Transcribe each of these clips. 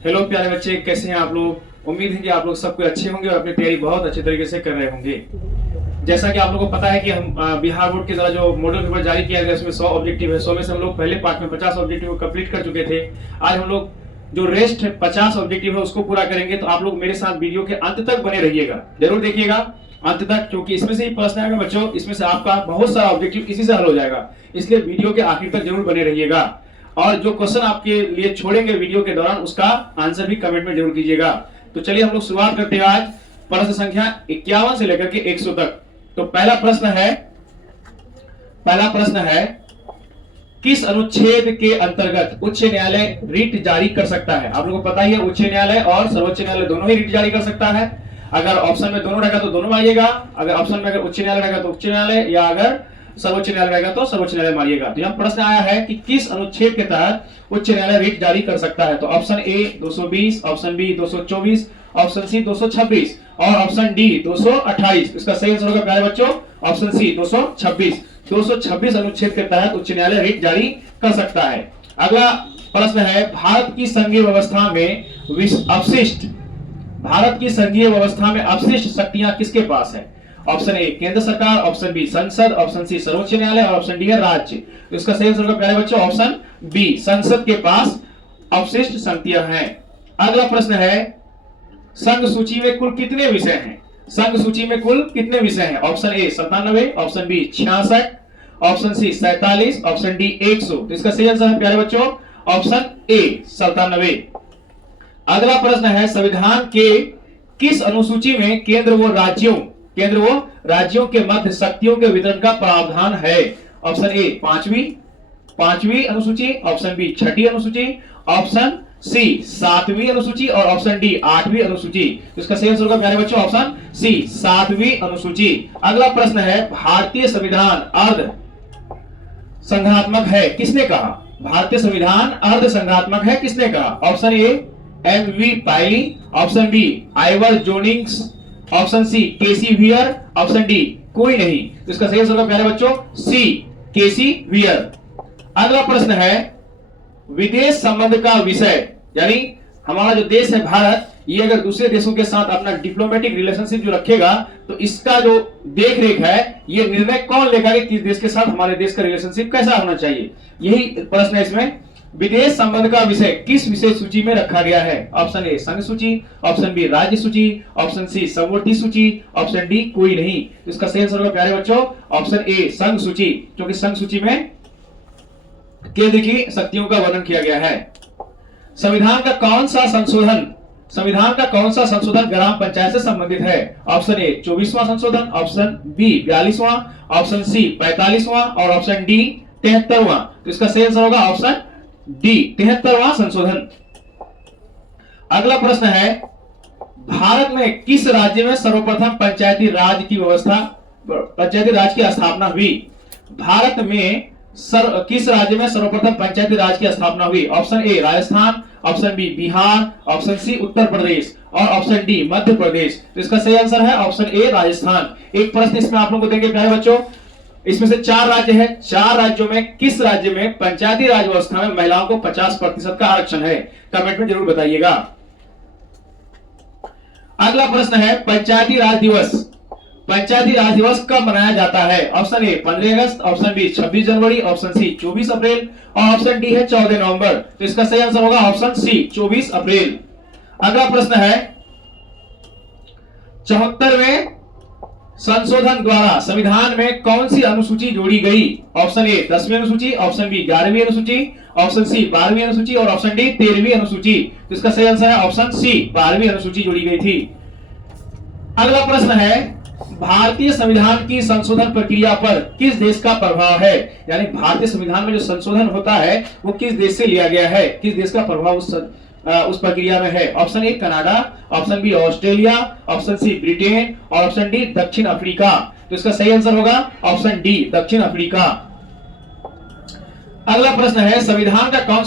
Hello प्यारे बच्चे, कैसे हैं आप लोग। उम्मीद है कि आप लोग सब कोई अच्छे होंगे और अपनी तैयारी बहुत अच्छे तरीके से कर रहे होंगे। जैसा कि आप लोगों को पता है कि हम बिहार बोर्ड के द्वारा जो मॉडल पेपर जारी किया गया उसमें 100 ऑब्जेक्टिव है। 100 में से हम लोग पहले पार्ट में 50 ऑब्जेक्टिव को कंप्लीट कर चुके थे। आज हम लोग जो रेस्ट 50 ऑब्जेक्टिव है उसको पूरा करेंगे। तो आप लोग मेरे साथ वीडियो के अंत तक बने रहिएगा, जरूर देखिएगा अंत तक, क्योंकि इसमें से ही प्रश्न आएगा बच्चों। इसमें से आपका बहुत सारा ऑब्जेक्टिव इसी से हल हो जाएगा, इसलिए वीडियो के आखिर तक जरूर बने रहिएगा। और जो क्वेश्चन आपके लिए छोड़ेंगे वीडियो के दौरान उसका आंसर भी कमेंट में जरूर कीजिएगा। तो चलिए हम लोग शुरुआत करते हैं आज प्रश्न संख्या 51 से लेकर के 100 तक। तो पहला प्रश्न है किस अनुच्छेद के अंतर्गत उच्च न्यायालय रिट जारी कर सकता है। आप लोगों को पता ही है उच्च न्यायालय और सर्वोच्च न्यायालय दोनों ही रिट जारी कर सकता है। अगर ऑप्शन में दोनों रहेगा तो दोनों मारिएगा, अगर ऑप्शन में अगर उच्च न्यायालय रहेगा तो उच्च न्यायालय, या अगर सर्वोच्च न्यायालय रहेगा तो सर्वोच्च न्यायालय मारिएगा। तो यहाँ प्रश्न आया है कि किस अनुच्छेद के तहत उच्च न्यायालय रिट जारी कर सकता है। तो option A 220, option B 224, option C 226 और ऑप्शन डी 228। इसका सही आंसर होगा प्यारे बच्चों ऑप्शन सी 226। 226 अनुच्छेद के तहत उच्च न्यायालय रिट जारी कर सकता है। अगला प्रश्न है भारत की संघीय व्यवस्था में अपशिष्ट शक्तियां किसके पास है। ऑप्शन ए केंद्र सरकार, ऑप्शन बी संसद, ऑप्शन सी सर्वोच्च न्यायालय और ऑप्शन डी है राज्य। तो इसका सही आंसर होगा प्यारे बच्चों ऑप्शन बी, संसद के पास अपशिष्ट शक्तियां हैं। अगला प्रश्न है संघ सूची में कुल कितने विषय हैं। संघ सूची में कुल कितने विषय हैं। Option A 97, option B 66, option C 47, option D 100। तो इसका सही आंसर है प्यारे बच्चों ऑप्शन ए 97। अगला प्रश्न है संविधान के किस अनुसूची में केंद्र व राज्यों के मध्य शक्तियों के वितरण का प्रावधान है। ऑप्शन ए पांचवी अनुसूची, ऑप्शन बी छठी अनुसूची, ऑप्शन सी 7वीं अनुसूची और ऑप्शन डी 8वीं अनुसूची। तो इसका सही आंसर होगा प्यारे बच्चों ऑप्शन सी 7वीं अनुसूची। अगला प्रश्न है भारतीय संविधान अर्ध संघात्मक है, किसने कहा। भारतीय संविधान अर्ध संघात्मक है, किसने कहा। Option A M V. Pylee, option B Ivor Jennings, option C K C Wheare, option D कोई नहीं। तो इसका सही आंसर होगा प्यारे बच्चों सी केसी वियर। अगला प्रश्न है विदेश संबंध का विषय, यानी हमारा जो देश है भारत, ये अगर दूसरे देशों के साथ अपना डिप्लोमेटिक रिलेशनशिप जो रखेगा तो इसका जो देख रेख है ये निर्णय कौन लेगा कि किस देश के साथ हमारे देश का रिलेशनशिप कैसा होना चाहिए। यही प्रश्न है इसमें। विदेश संबंध का विषय किस विषय सूची में रखा गया है। ऑप्शन ए संघ सूची, ऑप्शन बी राज्य सूची, ऑप्शन सी समवर्ती सूची, ऑप्शन डी कोई नहीं। तो इसका सही आंसर होगा प्यारे बच्चों ऑप्शन ए संघ सूची, क्योंकि संघ सूची में केंद्र की शक्तियों का वर्णन किया गया है। संविधान का कौन सा संशोधन ग्राम पंचायत से संबंधित है। ऑप्शन ए 24वां संशोधन, ऑप्शन बी 42वां, ऑप्शन सी 45वां और ऑप्शन डी 73वां। तो इसका सही आंसर होगा ऑप्शन डी 73वां संशोधन। अगला प्रश्न है भारत में किस राज्य में सर्वप्रथम पंचायती राज की स्थापना हुई। भारत में किस राज्य में सर्वप्रथम पंचायती राज की स्थापना हुई। Option A Rajasthan, option B Bihar, option C Uttar Pradesh और ऑप्शन डी मध्य प्रदेश। तो इसका सही आंसर है ऑप्शन ए राजस्थान। एक प्रश्न इसमें आप लोगों को देंगे प्यारे बच्चों, इसमें से 4 राज्य है, 4 राज्यों में किस राज्य में पंचायती राज व्यवस्था में महिलाओं को 50% का आरक्षण है। कमेंट में जरूर बताइएगा। अगला प्रश्न है पंचायती राज दिवस कब मनाया जाता है। ऑप्शन ए 15 अगस्त, ऑप्शन बी 26 जनवरी, ऑप्शन सी 24 अप्रैल और ऑप्शन डी है 14 नवंबर। तो इसका सही आंसर होगा ऑप्शन सी 24 अप्रैल। अगला प्रश्न है 74वें संशोधन द्वारा संविधान में कौन सी अनुसूची जोड़ी गई। ऑप्शन ए 10वीं अनुसूची, ऑप्शन बी 11वीं अनुसूची, ऑप्शन सी 12वीं अनुसूची और ऑप्शन डी 13वीं अनुसूची। तो इसका सही आंसर है ऑप्शन सी 12वीं अनुसूची जोड़ी गई थी। अगला प्रश्न है भारतीय संविधान की संशोधन प्रक्रिया पर किस देश का प्रभाव है, यानी भारतीय संविधान में जो संशोधन होता है वो किस देश से लिया गया है, किस देश का प्रभाव उस प्रक्रिया में है। Option A Canada, option B Australia, option C Britain और ऑप्शन डी दक्षिण अफ्रीका। तो इसका सही आंसर होगा ऑप्शन डी दक्षिण अफ्रीका। अगला प्रश्न है संविधान का कौन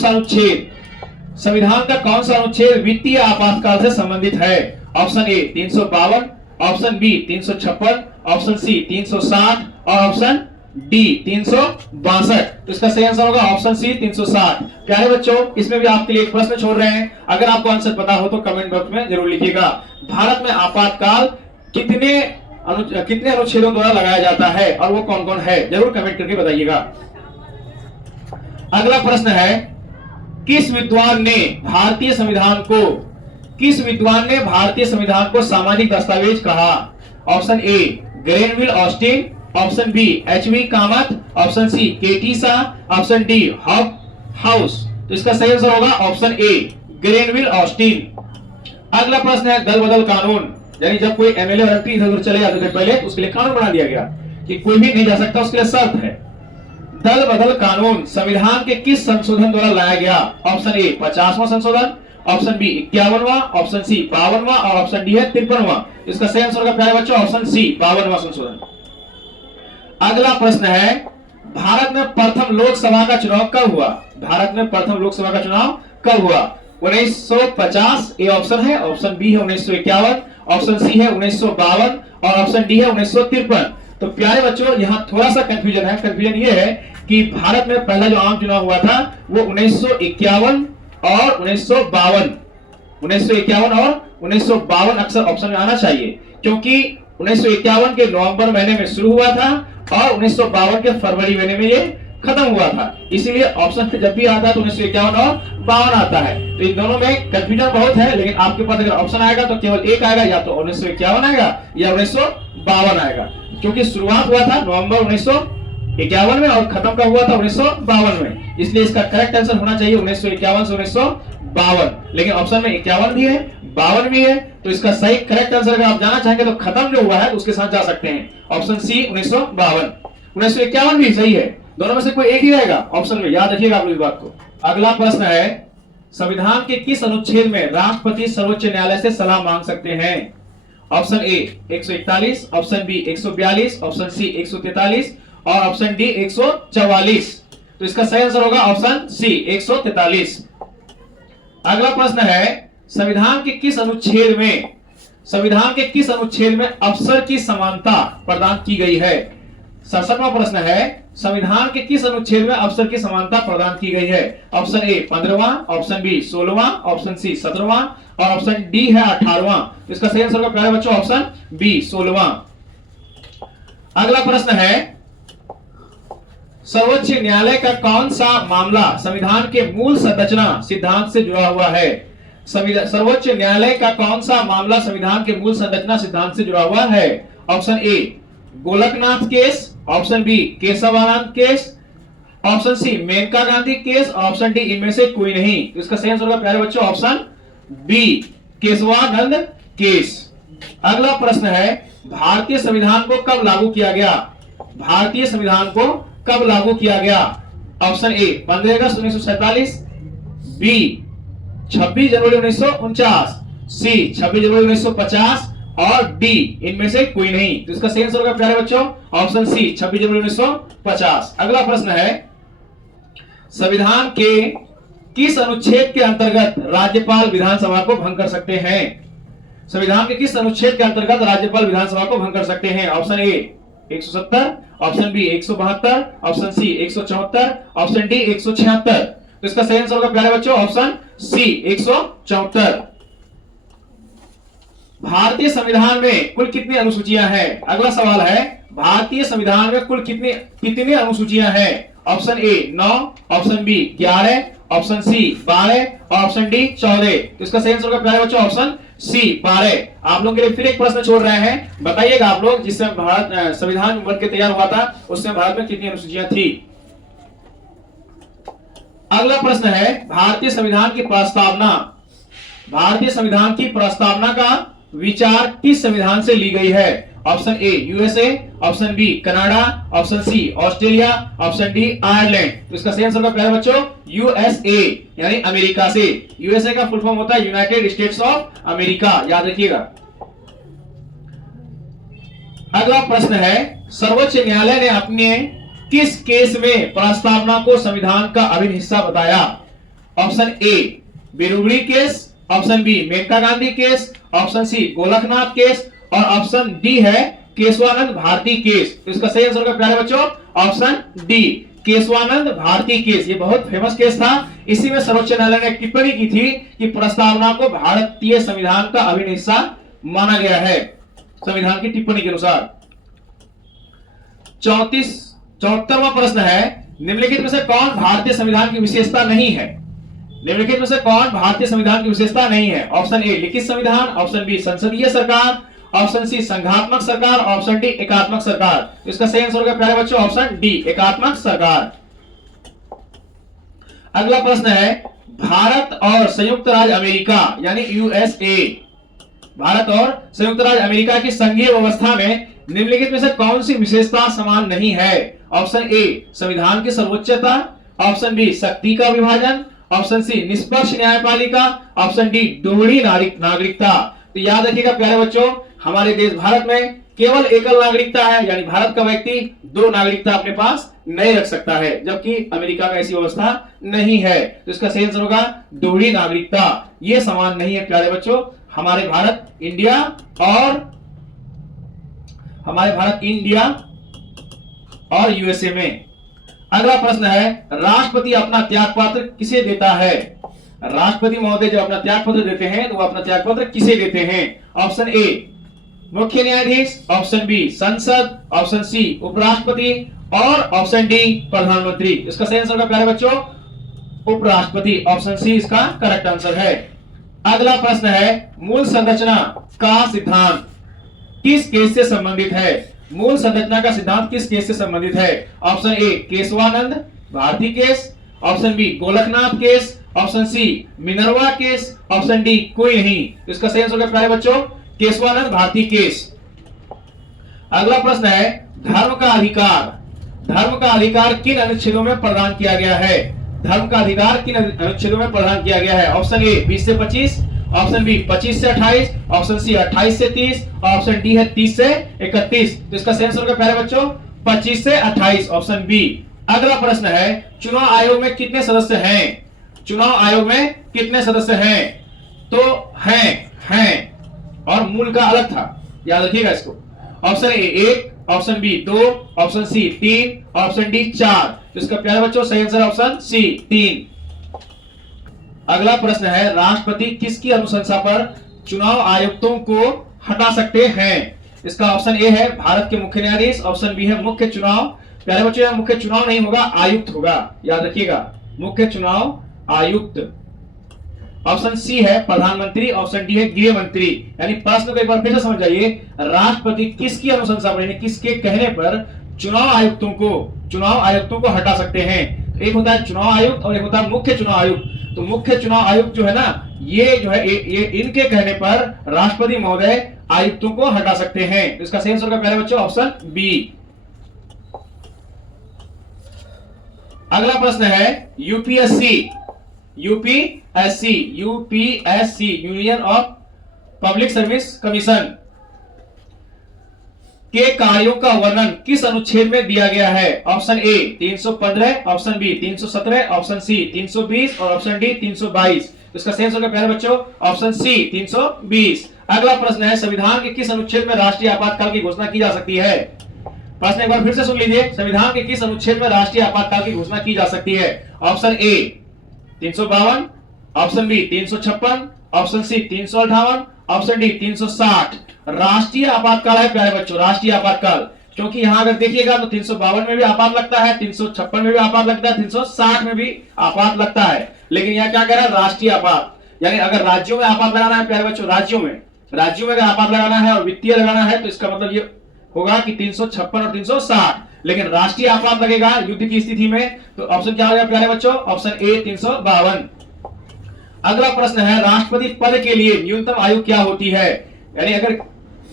सा अनुच्छेद वित्तीय आपातकाल से संबंधित है। Option A 352, option B 356, option C 360 और ऑप्शन डी 362। तो इसका सही आंसर होगा ऑप्शन सी 360। प्यारे बच्चों, इसमें भी आपके लिए एक प्रश्न छोड़ रहे हैं, अगर आपको आंसर पता हो तो कमेंट बॉक्स में जरूर लिखिएगा। भारत में आपातकाल कितने अनुच्छेदों द्वारा लगाया जाता है और वो कौन कौन है, जरूर कमेंट करके बताइएगा। अगला प्रश्न है, किस विद्वान ने भारतीय संविधान को सामाजिक दस्तावेज कहा? Option A Granville Austin, option B H V. Kamath, option C K T. Shah, option D Hobhouse. तो इसका सही आंसर होगा ऑप्शन ए ग्रेनविल ऑस्टिन। अगला प्रश्न है, दल बदल कानून, यानी जब कोई एमएलए और एमपी इधर चले जाते थे पहले, उसके लिए कानून बना दिया गया कि कोई भी नहीं जा सकता, उसके लिए शर्त है। दल बदल कानून संविधान के किस संशोधन द्वारा लाया गया? ऑप्शन ए 50वां संशोधन, ऑप्शन बी 51वां, ऑप्शन सी 52वां और ऑप्शन डी है 53वां। इसका सही आंसर होगा प्यारे बच्चों ऑप्शन सी 52वां संशोधन। अगला प्रश्न है, भारत में प्रथम लोकसभा का चुनाव कब हुआ? भारत में प्रथम लोकसभा का चुनाव कब हुआ? 1950 ए ऑप्शन है, ऑप्शन बी है 1951, ऑप्शन सी है 1952 और ऑप्शन डी है 1953। तो प्यारे बच्चों, यहाँ थोड़ा सा कंफ्यूजन है। कंफ्यूजन ये है कि भारत में पहला जो आम चुनाव हुआ था वो 1951 और 1952। 1951 और 1952 अक्सर ऑप्शन में आना चाहिए, क्योंककि 1951 के नवंबर महीने में शुरू हुआ था और 1952 के फरवरी महीने में ये खत्म हुआ था। इसीलिए ऑप्शन में जब भी आता है तो 1951 और 52 आता है। तो इन दोनों में कंफ्यूजन बहुत है, लेकिन आपके पास अगर ऑप्शन आएगा तो केवल एक आएगा, या तो 1951 आएगा या 1952 आएगा, क्योंकि शुरुआत हुआ था नवंबर 1951 में और खत्म का हुआ था 1952 में। इसलिए इसका करेक्ट आंसर होना चाहिए 1951 से 1952, लेकिन ऑप्शन में 51 भी है 52 भी है। तो इसका सही करेक्ट आंसर अगर आप जाना चाहेंगे तो खत्म जो हुआ है तो उसके साथ जा सकते हैं, ऑप्शन सी 1952। 1951 भी सही है, दोनों में से कोई एक ही रहेगा ऑप्शन में, याद रखिएगा आप इस बात को। अगला प्रश्न है, संविधान के किस अनुच्छेद में राष्ट्रपति सर्वोच्च न्यायालय से सलाह मांग सकते हैं? Option A 141, option B 142, option C 143 और ऑप्शन डी 144। तो इसका सही आंसर होगा ऑप्शन सी 143। अगला प्रश्न है, संविधान के किस अनुच्छेद में अफसर की समानता प्रदान की गई है? 67वां प्रश्न है, संविधान के किस अनुच्छेद में अफसर की समानता प्रदान की गई है? ऑप्शन ए 15वां, ऑप्शन बी 16वां, ऑप्शन सी 17वां और ऑप्शन डी है 18वां। तो इसका सही आंसर होगा प्यारे बच्चों ऑप्शन बी 16वां। अगला प्रश्न है, सर्वोच्च न्यायालय का कौन सा मामला संविधान के मूल संरचना सिद्धांत से जुड़ा हुआ है? सर्वोच्च न्यायालय का कौन सा मामला संविधान के मूल संरचना सिद्धांत से जुड़ा हुआ है? Option A Golaknath case, option B Keshavananda case, option C Maneka Gandhi case, option D इनमें से कोई नहीं। तो इसका सही आंसर होगा प्यारे बच्चों ऑप्शन बी केशवानंद केस। अगला प्रश्न है, भारतीय संविधान को कब लागू किया गया? भारतीय संविधान को कब लागू किया गया? ऑप्शन ए 15 अगस्त 1947, बी 26 जनवरी 1949, सी 26 जनवरी 1950 और डी इनमें से कोई नहीं। तो इसका सही आंसर होगा प्यारे बच्चों ऑप्शन सी 26 जनवरी 1950। अगला प्रश्न है, संविधान के किस अनुच्छेद के अंतर्गत राज्यपाल विधानसभा को भंग कर सकते हैं? संविधान के किस अनुच्छेद के अंतर्गत राज्यपाल विधानसभा को भंग कर सकते हैं? Option A 170, option B 172, option C 174, option D 176। तो इसका सही आंसर होगा प्यारे बच्चों ऑप्शन सी 174। भारतीय संविधान में कुल कितनी अनुसूचियां हैं? अगला सवाल है, भारतीय संविधान में कुल कितनी अनुसूचियां हैं? Option A 9, option B 11, option C 12 और ऑप्शन डी 14। तो इसका सही आंसर होगा प्यारे बच्चों ऑप्शन सी 12। आप लोगों के लिए फिर एक प्रश्न छोड़ रहे हैं, बताइएगा आप लोग जिससे भारत संविधान बन के तैयार हुआ था उससे भारत में कितनी अनुसूचियां थी? अगला प्रश्न है, भारतीय संविधान की प्रस्तावना का विचार किस संविधान से ली गई है? Option A USA, option B Canada, option C Australia, option D Ireland. तो इसका सही आंसर होगा प्यारे बच्चों यूएसए, यानी अमेरिका से। यूएसए का फुल फॉर्म होता है यूनाइटेड स्टेट्स ऑफ अमेरिका, याद रखिएगा। अगला प्रश्न है, सर्वोच्च न्यायालय ने अपने किस केस में प्रस्तावना को संविधान का अभिन्न हिस्सा बताया? Option A Berubari case, option B Maneka Gandhi case, option C Golaknath case और ऑप्शन डी है केशवानंद भारती केस। तो इसका सही आंसर होगा प्यारे बच्चों option D Keshavananda Bharati case. ये बहुत फेमस केस था। इसी में सर्वोच्च न्यायालय ने टिप्पणी की थी कि प्रस्तावना को भारतीय संविधान का अभिन्न हिस्सा माना गया है, संविधान की टिप्पणी के अनुसार। 74वां प्रश्न है, निम्नलिखित में से कौन भारतीय संविधान की विशेषता नहीं है? निम्नलिखित में से कौन भारतीय संविधान की विशेषता नहीं है? ऑप्शन ए लिखित संविधान, ऑप्शन बी संसदीय सरकार, ऑप्शन सी संघात्मक सरकार, ऑप्शन डी एकात्मक सरकार। इसका सही आंसर होगा प्यारे बच्चों ऑप्शन डी एकात्मक सरकार। अगला प्रश्न है, भारत और संयुक्त राज्य अमेरिका यानी यूएसए, भारत और संयुक्त राज्य अमेरिका की संघीय व्यवस्था में निम्नलिखित में से कौन सी विशेषता समान नहीं है? ऑप्शन ए संविधान की सर्वोच्चता, ऑप्शन बी शक्ति का विभाजन, ऑप्शन सी निष्पक्ष न्यायपालिका, ऑप्शन डी दोहरी नागरिकता। तो याद रखिएगा प्यारे बच्चों, हमारे देश भारत में केवल एकल नागरिकता है, यानी भारत का व्यक्ति दो नागरिकता अपने पास नहीं रख सकता है, जबकि अमेरिका में ऐसी व्यवस्था नहीं है। तो इसका सही आंसर होगा दोहरी नागरिकता। ये समान नहीं है प्यारे बच्चों हमारे भारत इंडिया और यूएसए में। अगला प्रश्न है, राष्ट्रपति अपना त्यागपत्र किसे देता है? राष्ट्रपति महोदय जब अपना त्यागपत्र देते हैं तो वो अपना त्यागपत्र किसे देते हैं? ऑप्शन ए मुख्य न्यायाधीश, ऑप्शन बी संसद, ऑप्शन सी उपराष्ट्रपति और ऑप्शन डी प्रधानमंत्री। इसका सही आंसर होगा प्यारे बच्चों उपराष्ट्रपति। ऑप्शन सी इसका करेक्ट आंसर है। अगला प्रश्न है, मूल संरचना का सिद्धांत किस केस से संबंधित है? मूल संरचना का सिद्धांत किस केस से संबंधित है? Option A Keshavananda Bharati case, option B Golaknath case, option C Minerva case, option D कोई नहीं। इसका सही आंसर होगा प्यारे बच्चों केशवानंद भारती केस। अगला प्रश्न है, धर्म का अधिकार किन अनुच्छेदों में प्रदान किया गया है? धर्म का अधिकार किन अनुच्छेदों में प्रदान किया गया है? ऑप्शन ए 20 से 25, ऑप्शन बी 25 से 28, ऑप्शन सी 28 से 30, ऑप्शन डी है 30 से 31। तो इसका सही आंसर होगा प्यारे बच्चों 25 से 28, ऑप्शन बी। अगला प्रश्न है, चुनाव आयोग में कितने सदस्य हैं? चुनाव आयोग में कितने सदस्य हैं? तो हैं और मूल का अलग था, याद रखिएगा इसको। Option A 1, option B 2, option C 3, option D 4। तो इसका प्यारे बच्चों सही आंसर ऑप्शन सी 3। अगला प्रश्न है, राष्ट्रपति किसकी अनुशंसा पर चुनाव आयुक्तों को हटा सकते हैं? इसका ऑप्शन ए है भारत के मुख्य न्यायाधीश, ऑप्शन बी है मुख्य चुनाव। प्यारे बच्चों यहां मुख्य चुनाव नहीं होगा, आयुक्त होगा, याद रखिएगा मुख्य चुनाव आयुक्त। ऑप्शन सी है प्रधानमंत्री, ऑप्शन डी है गृह मंत्री। यानी प्रश्न को एक बार फिर से समझ जाइए, राष्ट्रपति किसकी अनुशंसा पर यानी किसके कहने पर चुनाव आयुक्तों को हटा सकते हैं? एक होता है चुनाव आयुक्त और एक होता है मुख्य चुनाव आयुक्त। तो मुख्य चुनाव आयुक्त जो है ना, ये जो है ये इनके कहने पर राष्ट्रपति महोदय आयुक्तों को हटा सकते हैं। तो इसका सही आंसर होगा प्यारे बच्चों ऑप्शन बी। अगला प्रश्न है, UPSC union of public service commission के कार्यों का वर्णन किस अनुच्छेद में दिया गया है? Option A 315, option B 317, option C 320 और ऑप्शन डी 322। इसका सही आंसर प्यारे बच्चों ऑप्शन सी 320। अगला प्रश्न है, संविधान के किस अनुच्छेद में राष्ट्रीय आपातकाल की घोषणा की जा सकती है? प्रश्न एक बार फिर से सुन लीजिए, संविधान के किस अनुच्छेद में राष्ट्रीय आपातकाल की घोषणा की जा सकती है? Option A 352, option B 356, option C 358, option D 360। राष्ट्रीय आपातकाल है प्यारे बच्चों, राष्ट्रीय आपातकाल, क्योंकि यहां अगर देखिएगा तो 352 में भी आपात लगता है, 356 में भी आपात लगता है, 360 में भी आपात लगता है। लेकिन यहां क्या कह रहा है? राष्ट्रीय आपात। यानी अगर राज्यों में आपात लगाना है प्यारे बच्चों, राज्यों में अगर आपात लगाना है और वित्तीय लगाना है तो इसका मतलब ये होगा कि 356 और 360। लेकिन राष्ट्रीय आपात लगेगा युद्ध की स्थिति में, तो ऑप्शन क्या होगा प्यारे बच्चों? Option A 352। अगला प्रश्न है, राष्ट्रपति पद के लिए न्यूनतम आयु क्या होती है? यानी अगर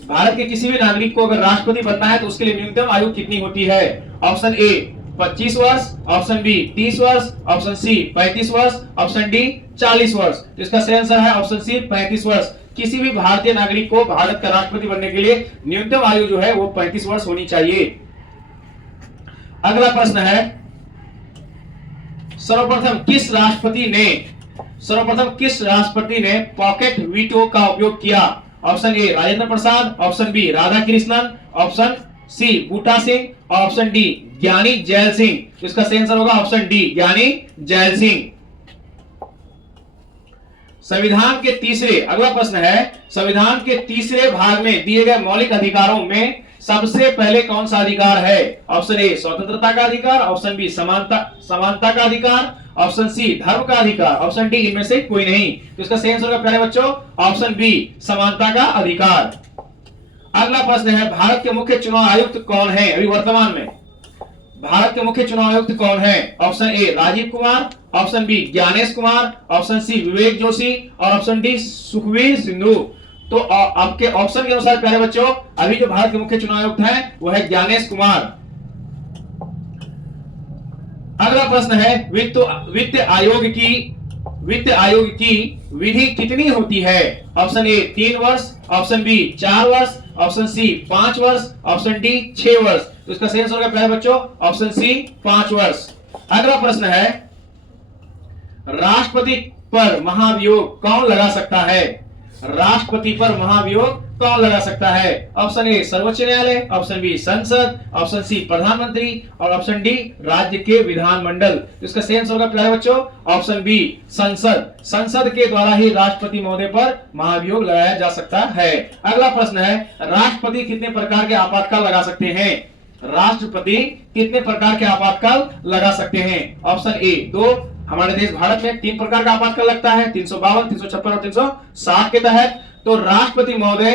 भारत के किसी भी नागरिक को अगर राष्ट्रपति बनना है तो उसके लिए न्यूनतम आयु कितनी होती है? ऑप्शन ए 25 वर्ष, ऑप्शन बी 30 वर्ष, ऑप्शन सी 35 वर्ष, ऑप्शन डी 40 वर्ष। तो इसका सही आंसर है ऑप्शन सी 35 वर्ष। किसी भी भारतीय नागरिक को भारत का राष्ट्रपति बनने के लिए न्यूनतम आयु जो है वो 35 वर्ष होनी चाहिए। अगला प्रश्न है, सर्वप्रथम किस राष्ट्रपति ने पॉकेट वीटो का उपयोग किया? Option A Rajendra Prasad, option B Radha Krishnan, option C Buta Singh और ऑप्शन डी ज्ञानी जैल सिंह। तो इसका सही आंसर होगा ऑप्शन डी ज्ञानी जैल सिंह। संविधान के तीसरे, अगला प्रश्न है, संविधान के तीसरे भाग में दिए गए मौलिक अधिकारों में सबसे पहले कौन सा अधिकार है? ऑप्शन ए स्वतंत्रता का अधिकार, ऑप्शन बी समानता का अधिकार, ऑप्शन सी धर्म का अधिकार, ऑप्शन डी इनमें से कोई नहीं। तो इसका सही आंसर होगा प्यारे बच्चों ऑप्शन बी समानता का अधिकार। अगला प्रश्न है, भारत के मुख्य चुनाव आयुक्त कौन है अभी वर्तमान में? भारत के मुख्य चुनाव आयुक्त कौन है? Option A Rajiv Kumar, option B Gyanesh Kumar, option C Vivek Joshi और ऑप्शन डी सुखवीर सिंधु। तो आपके ऑप्शन के अनुसार प्यारे बच्चों अभी जो भारत के मुख्य चुनाव आयुक्त हैं वो है ज्ञानेश कुमार। अगला प्रश्न है, वित्त आयोग की विधि कितनी होती है? ऑप्शन ए 3 वर्ष, ऑप्शन बी 4 वर्ष, ऑप्शन सी 5 वर्ष, ऑप्शन डी 6 वर्ष। तो इसका सही आंसर होगा प्यारे बच्चों ऑप्शन सी 5 वर्ष। अगला प्रश्न है, राष्ट्रपति पर महाभियोग कौन लगा सकता है? राष्ट्रपति पर महाभियोग कौन लगा सकता है? ऑप्शन ए सर्वोच्च न्यायालय, ऑप्शन बी संसद, ऑप्शन सी प्रधानमंत्री और ऑप्शन डी राज्य के विधानमंडल। तो इसका सही आंसर होगा प्यारे बच्चों ऑप्शन बी संसद। संसद के द्वारा ही राष्ट्रपति महोदय पर महाभियोग लगाया जा सकता है। अगला प्रश्न है, राष्ट्रपति कितने प्रकार के आपातकाल लगा सकते हैं? राष्ट्रपति कितने प्रकार के आपातकाल लगा सकते हैं? ऑप्शन ए 2, हमारे देश भारत में 3 प्रकार का आपातकाल लगता है, 352, 356 और 360 के तहत। तो राष्ट्रपति महोदय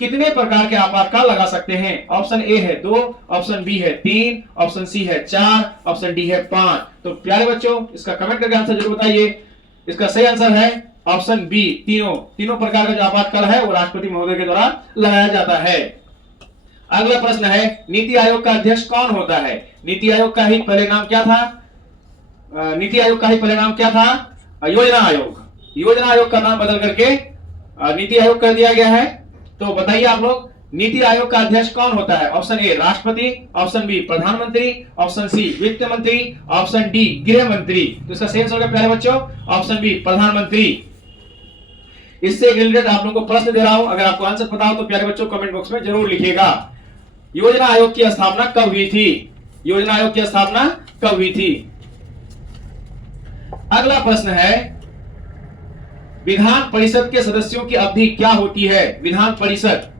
कितने प्रकार के आपातकाल लगा सकते हैं? ऑप्शन ए है 2, ऑप्शन बी है 3, ऑप्शन सी है 4, ऑप्शन डी है 5। तो प्यारे बच्चों इसका कमेंट करके आंसर जरूर बताइए। इसका सही आंसर है ऑप्शन बी तीनों प्रकार का जो आपातकाल है वो राष्ट्रपति महोदय के द्वारा लगाया जाता है। अगला प्रश्न है, नीति आयोग का अध्यक्ष कौन होता है? नीति आयोग का ही पहले नाम क्या था? नीति आयोग का ही पहले नाम क्या था? योजना आयोग। योजना आयोग का नाम बदल करके नीति आयोग कर दिया गया है। तो बताइए आप लोग, नीति आयोग का अध्यक्ष कौन होता है? ऑप्शन ए राष्ट्रपति, ऑप्शन बी प्रधानमंत्री, ऑप्शन सी वित्त मंत्री, ऑप्शन डी गृह मंत्री। तो इसका सही आंसर होगा प्यारे बच्चों ऑप्शन बी प्रधानमंत्री। इससे रिलेटेड आप लोगों को प्रश्न दे रहा हूं, अगर आपको आंसर पता हो तो प्यारे बच्चों कमेंट बॉक्स में जरूर लिखिएगा। योजना आयोग की स्थापना कब हुई थी? योजना आयोग की स्थापना कब हुई थी? अगला प्रश्न है, विधान परिषद के सदस्यों की अवधि क्या होती है? विधान परिषद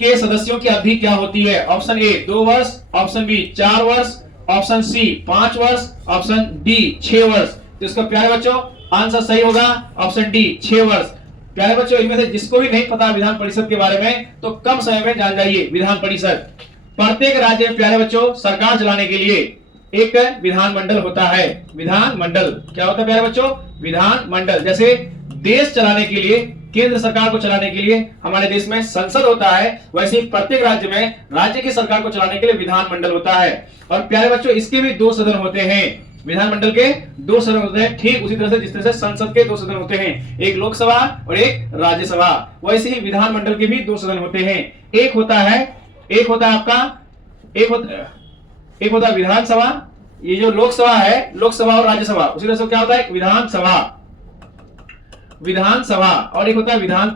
के सदस्यों की अवधि क्या होती है? ऑप्शन ए 2 वर्ष, ऑप्शन बी 4 वर्ष, ऑप्शन सी 5 वर्ष, ऑप्शन डी 6 वर्ष। तो इसका प्यारे बच्चों आंसर सही होगा ऑप्शन डी 6 वर्ष। प्यारे बच्चों इनमें से जिसको भी नहीं पता विधान परिषद के बारे में तो कम समय में जान जाइए। विधान परिषद प्रत्येक राज्य में प्यारे बच्चों सरकार चलाने के लिए एक विधानमंडल होता है। विधानमंडल क्या होता है प्यारे बच्चों? विधानमंडल। जैसे देश चलाने के लिए, केंद्र सरकार को चलाने के लिए हमारे देश में संसद होता है, वैसे ही प्रत्येक राज्य में राज्य की सरकार को चलाने के लिए विधानमंडल होता है। और प्यारे बच्चों इसके भी 2 सदन होते हैं। विधानमंडल के 2 सदन होते हैं, ठीक उसी तरह से जिस तरह से संसद के 2 सदन होते हैं, एक लोकसभा और एक राज्यसभा, वैसे ही विधानमंडल के भी 2 सदन होते हैं। एक होता है विधानसभा, ये जो लोकसभा है, लोकसभा और राज्यसभा, उसी तरह से क्या होता है विधानसभा और एक होता है विधान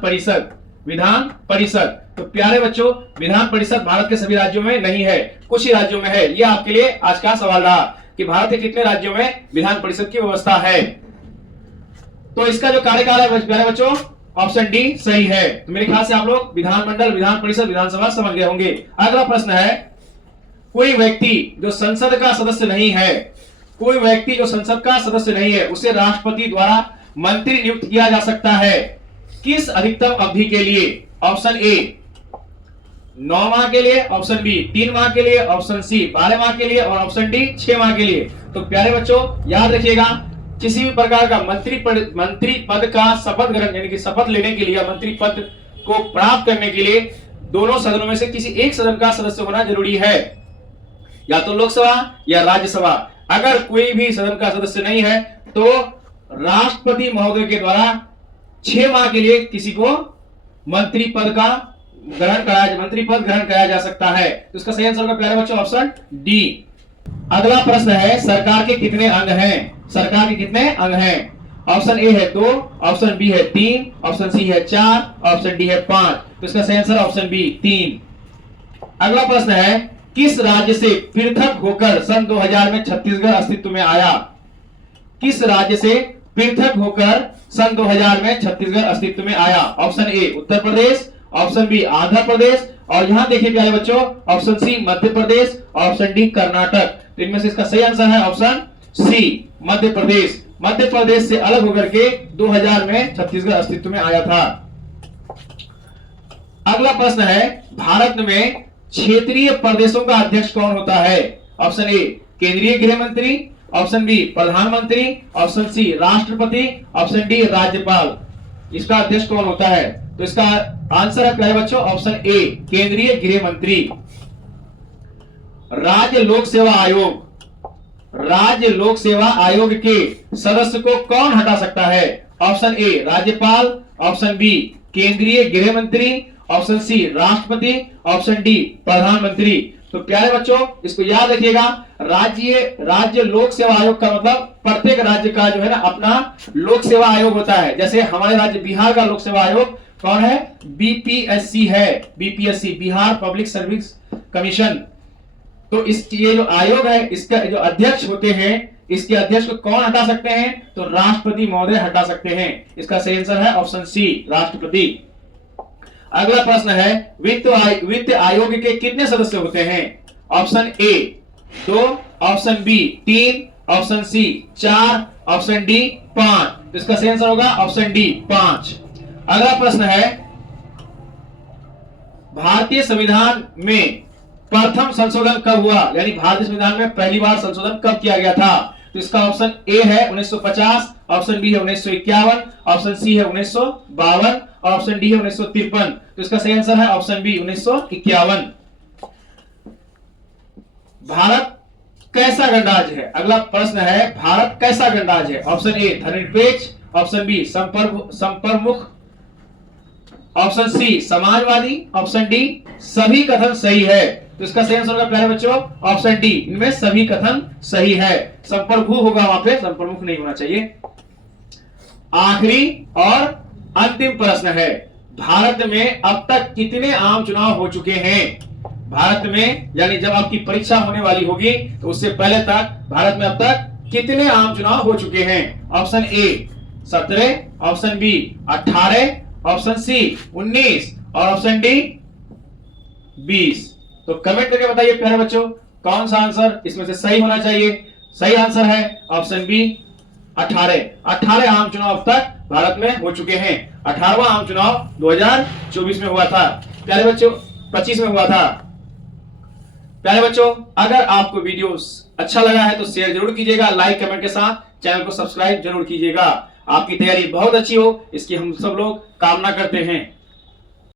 परिषद। तो प्यारे बच्चों विधान परिषद भारत के सभी राज्यों में नहीं है, कुछ ही राज्यों में है। ये आपके लिए आज का सवाल रहा कि भारत के कितने राज्यों में विधान परिषद की व्यवस्था है। तो इसका जो कार्यकाल है प्यारे बच्चों ऑप्शन डी सही है। तो मेरे ख्याल से आप लोग विधानमंडल, विधान परिषद, विधानसभा समझ गए होंगे। अगला प्रश्न है, कोई व्यक्ति जो संसद का सदस्य नहीं है, उसे राष्ट्रपति द्वारा मंत्री नियुक्त किया जा सकता है किस अधिकतम अवधि के लिए? ऑप्शन ए 9 माह के लिए, ऑप्शन बी 3 माह के लिए, ऑप्शन सी 12 माह के लिए और ऑप्शन डी 6 माह के लिए। तो प्यारे बच्चों याद रखिएगा, किसी भी प्रकार का मंत्री पद का शपथ ग्रहण यानी कि शपथ लेने के लिए, मंत्री पद को प्राप्त करने के लिए दोनों सदनों में से किसी एक सदन का सदस्य होना जरूरी है, या तो लोकसभा या राज्यसभा। अगर कोई भी सदन का सदस्य नहीं है तो राष्ट्रपति महोदय के द्वारा 6 माह के लिए किसी को मंत्री पद ग्रहण कराया जा सकता है। तो इसका सही आंसर होगा प्यारे बच्चों ऑप्शन डी। अगला प्रश्न है, सरकार के कितने अंग हैं? ऑप्शन ए है 2, ऑप्शन बी है 3, ऑप्शन सी है 4, ऑप्शन डी है 5। तो इसका सही आंसर ऑप्शन बी 3। अगला प्रश्न है, किस राज्य से पृथक होकर सन 2000 में छत्तीसगढ़ अस्तित्व में आया? किस राज्य से पृथक होकर सन 2000 में छत्तीसगढ़ अस्तित्व में आया? Option A Uttar Pradesh, option B Andhra Pradesh, और यहां देखिए प्यारे बच्चों option C Madhya Pradesh, option D Karnataka. तो इनमें से इसका सही आंसर है ऑप्शन सी मध्य प्रदेश। मध्य प्रदेश से अलग होकर के 2000 में छत्तीसगढ़ अस्तित्व में आया था। अगला प्रश्न है, भारत में क्षेत्रीय प्रदेशों का अध्यक्ष कौन होता है? ऑप्शन ए केंद्रीय गृह मंत्री, ऑप्शन बी प्रधानमंत्री, ऑप्शन सी राष्ट्रपति, ऑप्शन डी राज्यपाल। इसका अध्यक्ष कौन होता है? तो इसका आंसर है प्यारे बच्चों ऑप्शन ए केंद्रीय गृह मंत्री। राज्य लोक सेवा आयोग, राज्य लोक सेवा आयोग के सदस्य को कौन हटा सकता है? ऑप्शन ए राज्यपाल, ऑप्शन बी केंद्रीय गृह मंत्री, ऑप्शन सी राष्ट्रपति, ऑप्शन डी प्रधानमंत्री। तो प्यारे बच्चों इसको याद रखिएगा, राज्य लोक सेवा आयोग का मतलब प्रत्येक राज्य का जो है ना अपना लोक सेवा आयोग होता है। जैसे हमारे राज्य बिहार का लोक सेवा आयोग कौन है? बीपीएससी है, BPSC Bihar public service commission. तो ये जो आयोग है इसका जो अध्यक्ष होते हैं, इसके अध्यक्ष को कौन हटा सकते हैं? तो राष्ट्रपति महोदय हटा सकते हैं। इसका सही आंसर है ऑप्शन सी राष्ट्रपति। अगला प्रश्न है, वित्त आयोग के कितने सदस्य होते हैं? Option A 2, option B 3, option C 4, option D 5। तो इसका सही आंसर होगा ऑप्शन डी 5। अगला प्रश्न है, भारतीय संविधान में प्रथम संशोधन कब हुआ? यानी भारतीय संविधान में पहली बार संशोधन कब किया गया था? तो इसका ऑप्शन ए है 1950, ऑप्शन बी है 1951, ऑप्शन सी है 1952, और ऑप्शन डी है 1953। तो इसका सही आंसर है ऑप्शन बी 1951। भारत कैसा गणराज्य है? अगला प्रश्न है, भारत कैसा गणराज्य है? ऑप्शन ए धर्मनिरपेक्ष, ऑप्शन बी संप्रमुख, ऑप्शन सी समाजवादी, ऑप्शन डी सभी कथन सही है। तो इसका सही आंसर होगा प्यारे बच्चों ऑप्शन डी, इनमें सभी कथन सही है। संप्रभु होगा वहां पे, संप्रमुख नहीं होना चाहिए। आखिरी और अंतिम प्रश्न है, भारत में अब तक कितने आम चुनाव हो चुके हैं? भारत में यानी जब आपकी परीक्षा होने वाली होगी तो उससे पहले तक भारत में अब तक कितने आम चुनाव हो चुके हैं? Option A 17, option B 18, option C 19, और ऑप्शन डी 20। तो कमेंट करके बताइए प्यारे बच्चों कौन सा आंसर इसमें से सही होना चाहिए। सही आंसर है ऑप्शन बी 18। 18 आम चुनाव अब तक भारत में हो चुके हैं। 18वां आम चुनाव 2024 में हुआ था प्यारे बच्चों, 25 में हुआ था। प्यारे बच्चों अगर आपको वीडियो अच्छा लगा है तो शेयर जरूर कीजिएगा, लाइक कमेंट के साथ चैनल को सब्सक्राइब जरूर कीजिएगा। आपकी तैयारी बहुत अच्छी हो इसकी हम सब लोग कामना करते हैं।